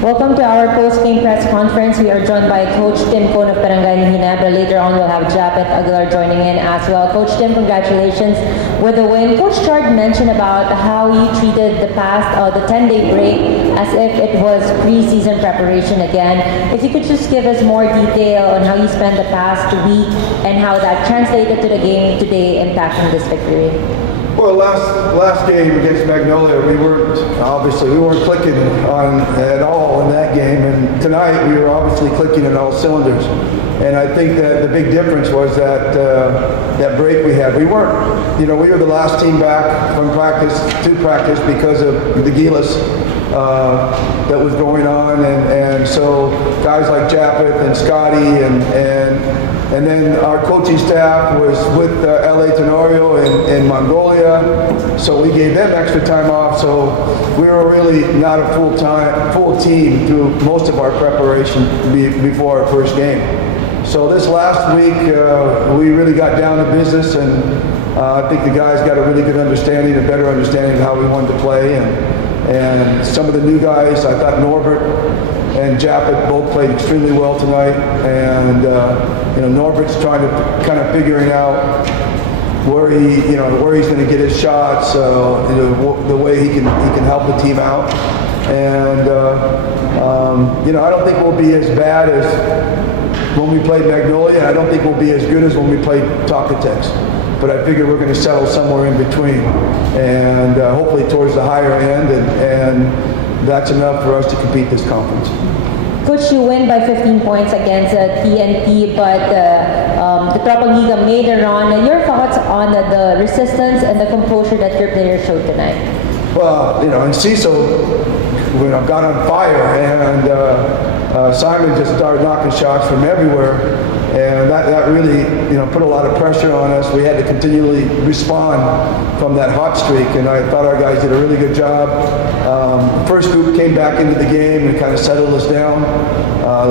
Welcome to our post-game press conference. We are joined by Coach Tim Con of Barangay Ginebra. Later on, we'll have Japet Aguilar joining in as well. Coach Tim, congratulations with the win. Coach Chard mentioned about how you treated the past, the 10-day break as if it was pre-season preparation again. If you could just give us more detail on how you spent the past week and how that translated to the game today impacting this victory. Well, last game against Magnolia, we weren't clicking on at all in that game, and tonight we were obviously clicking on all cylinders. And I think that the big difference was that that break we had. We weren't, we were the last team back from practice to practice because of the Gilas that was going on, and so guys like Japet and Scotty and then our coaching staff was with LA Tenorio in Mongolia, so we gave them extra time off. So we were really not a full team through most of our preparation before our first game. So this last week we really got down to business, and I think the guys got a really good understanding, a better understanding of how we wanted to play, and some of the new guys, I thought Norbert and Japet both played extremely well tonight, and Norbert's trying to kind of figuring out where he's going to get his shots, the way he can help the team out, and I don't think we'll be as bad as when we played Magnolia. I don't think we'll be as good as when we played Talkatex, but I figure we're going to settle somewhere in between, and hopefully towards the higher end, and that's enough for us to compete this conference. Coach, you win by 15 points against TNT, but the Tropaliga made a run. Your thoughts on the resistance and the composure that your players showed tonight? Well, and Cecil got on fire, and Simon just started knocking shots from everywhere, and that really put a lot of pressure on us. We had to continually respond from that hot streak, and I thought our guys did a really good job. First group came back into the game and kind of settled us down,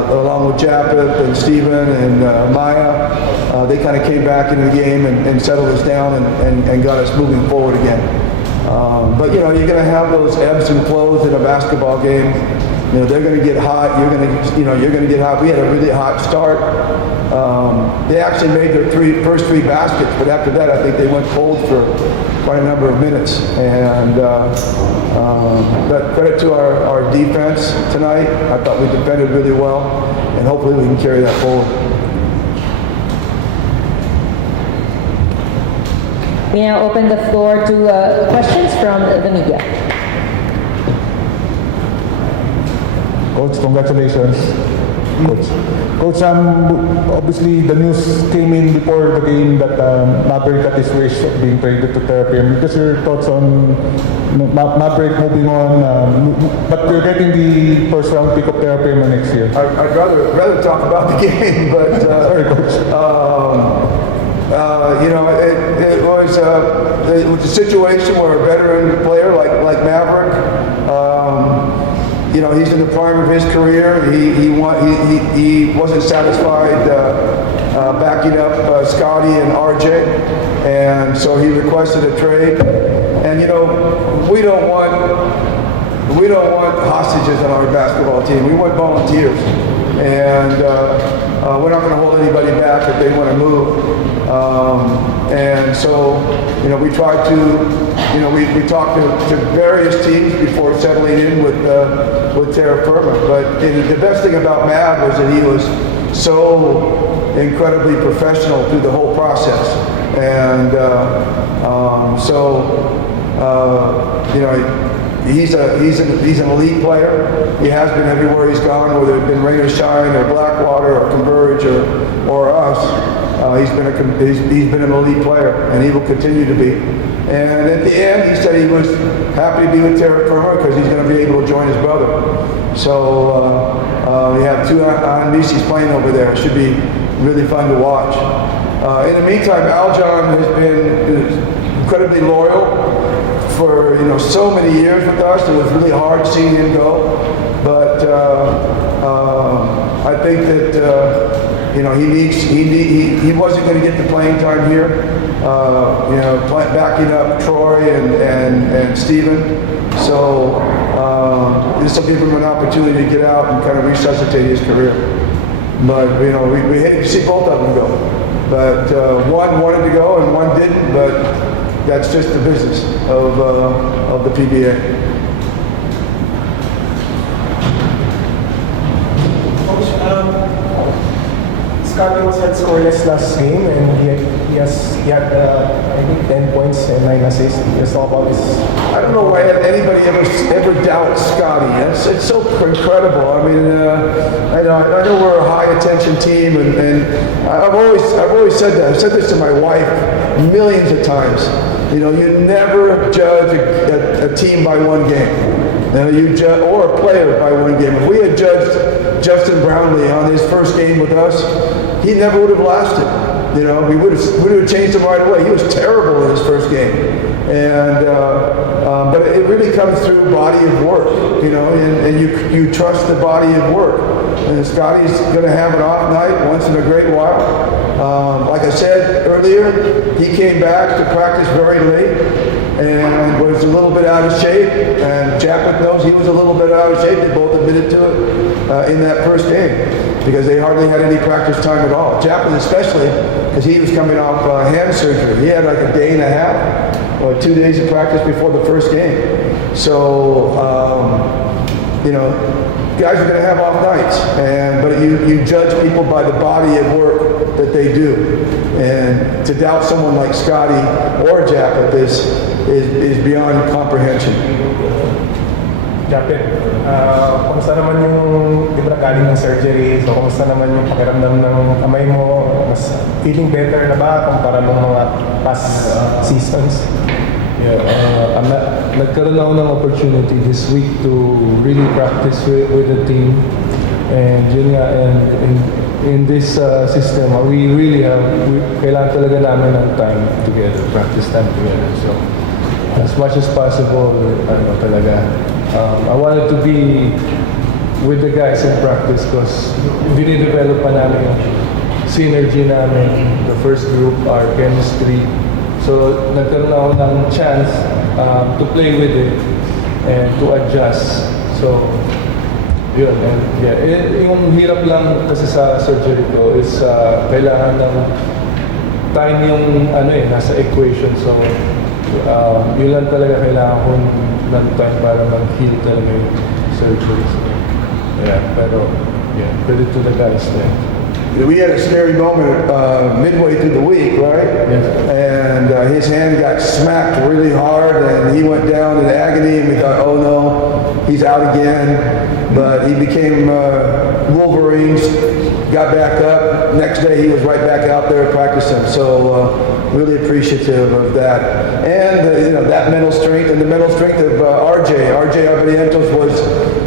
along with Japet and Steven and Maya. They kind of came back into the game and settled us down and got us moving forward again. But you're going to have those ebbs and flows in a basketball game. They're going to get hot. You're going to get hot. We had a really hot start. They actually made their first three baskets, but after that, I think they went cold for quite a number of minutes. And but credit to our defense tonight. I thought we defended really well, and hopefully we can carry that forward. We now open the floor to questions from the media. Coach, congratulations. Coach, obviously the news came in before the game that Maverick got his wish of being traded to Terrafirma. Just your thoughts on Maverick moving on, but we're getting the first round pick of Terrafirma next year. I'd rather talk about the game, but sorry, Coach. It was a situation where a veteran player like Maverick, he's in the prime of his career. He wasn't satisfied backing up Scotty and RJ, and so he requested a trade. And we don't want hostages on our basketball team. We want volunteers, and we're not going to hold anybody back if they want to move. And so, we tried to, we talked to various teams before settling in with Terrafirma. But the best thing about Mav was that he was so incredibly professional through the whole process. And he's an elite player. He has been everywhere he's gone, whether it's been Rain or Shine or Blackwater or Converge or us. He's been an elite player, and he will continue to be. And at the end, he said he was happy to be with Terrafirma because he's going to be able to join his brother. So we have two Ahanmisis playing over there. It should be really fun to watch. In the meantime, Aljon has been incredibly loyal for so many years with us. It was really hard seeing him go, but I think that you know, he wasn't going to get the playing time here. You know, backing up Troy and Steven. So this will give him an opportunity to get out and kind of resuscitate his career. But you know, we hate to see both of them go. But one wanted to go and one didn't. But that's just the business of the PBA. Scotty was had scoreless last game, and he had I think 10 points and 9 assists. Just talk about his. I don't know why anybody ever doubts Scotty. It's so incredible. I mean, I know we're a high attention team, and I've always said that. I've said this to my wife millions of times. You know, you never judge a team by one game. You judge, or a player by one game. If we had judged Justin Brownlee on his first game with us, he never would have lasted. You know, we would have changed him right away. He was terrible in his first game, and but it really comes through body of work. You know, and you trust the body of work. And Scotty's going to have an off night once in a great while. Like I said earlier, he came back to practice very late and was a little bit out of shape. And Chapman knows he was a little bit out of shape. They both admitted to it in that first game because they hardly had any practice time at all. Chapman especially, because he was coming off hand surgery. He had like a day and a half or 2 days of practice before the first game. So, you know, guys are going to have off nights, but you judge people by the body of work that they do. And to doubt someone like Scotty or Japet is beyond comprehension. Japet, kumusta naman yung, di ba galing ng surgery, so kumusta naman yung pakiramdam ng kamay mo? Mas feeling better na ba kumpara ng mga past seasons? Yeah, nagkaroon ako ng opportunity this week to really practice with the team. And yun nga, and in this system, we really kailangan talaga namin ng time together, practice time together. So, as much as possible, I wanted to be with the guys in practice because dinidevelop pa namin yung synergy namin, the first group, our chemistry. So, nagkaroon ako ng chance to play with it and to adjust. So, yun. And yeah, yung hirap lang kasi sa surgery ko is kailangan ng time yung nasa equation. So, yun lang talaga kailangan ko ng time para mag-heal talaga yung surgery. So, yeah, pero yeah, credit to the guys there. We had a scary moment midway through the week, right? Yes. And his hand got smacked really hard, and he went down in agony, and we thought, oh no, he's out again. But he became Wolverines, got back up. Next day, he was right back out there practicing. So really appreciative of that. And that mental strength and the mental strength of RJ. RJ Abarientos was,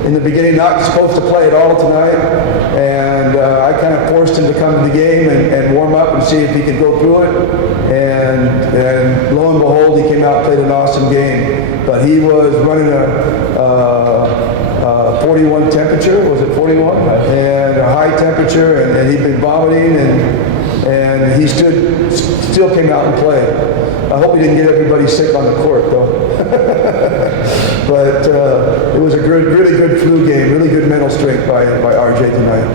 in the beginning, not supposed to play at all tonight. And I kind of forced him to come to the game and warm up and see if he could go through it. And lo and behold, he came out and played an awesome game. But he was running a 41 temperature, was it 41? And a high temperature, and he'd been vomiting, and he still came out and played. I hope he didn't get everybody sick on the court, though. But it was a really good flu game, really good mental strength by RJ tonight.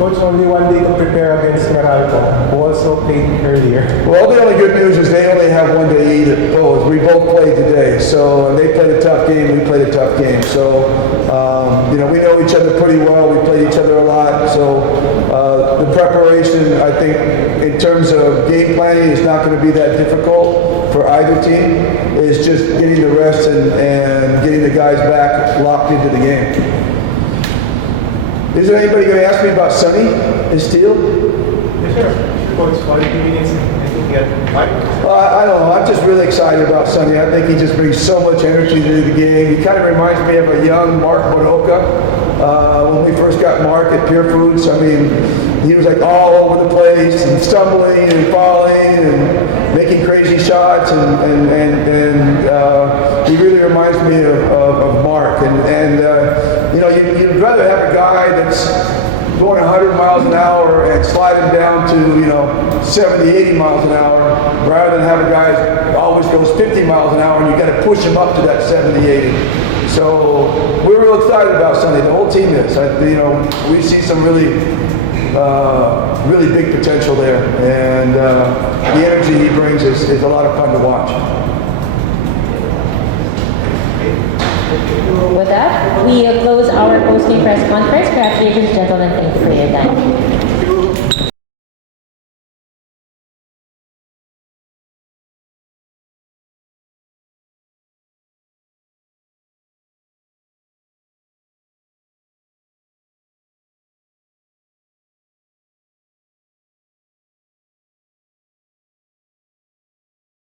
Coach, only one day to prepare against Meralco, who also played earlier. Well, the only good news is they only have one day to eat at both. We both played today, so and they played a tough game. We played a tough game, so we know each other pretty well. We played each other a lot, so the preparation, I think, in terms of game planning, is not going to be that difficult for either team. It's just getting the rest and getting the guys back locked into the game. Is there anybody going to ask me about Sonny and Steele? Yes, sir. Coach, 40 minutes, I think he had 5. I don't know. I'm just really excited about Sonny. I think he just brings so much energy to the game. He kind of reminds me of a young Mark Bonoka. When we first got Mark at Pure Foods, I mean, he was like all over the place and stumbling and falling and making crazy shots, and he really reminds me of Mark. And you'd rather have a guy that's going 100 miles an hour and slide him down to 70, 80 miles an hour, rather than have a guy that always goes 50 miles an hour and you got to push him up to that 70, 80. So we're real excited about Sunday. The whole team is. We see some really big potential there, and the energy he brings is a lot of fun to watch. With that, we close our post-game press conference. Congratulations, gentlemen. Thank you for your time.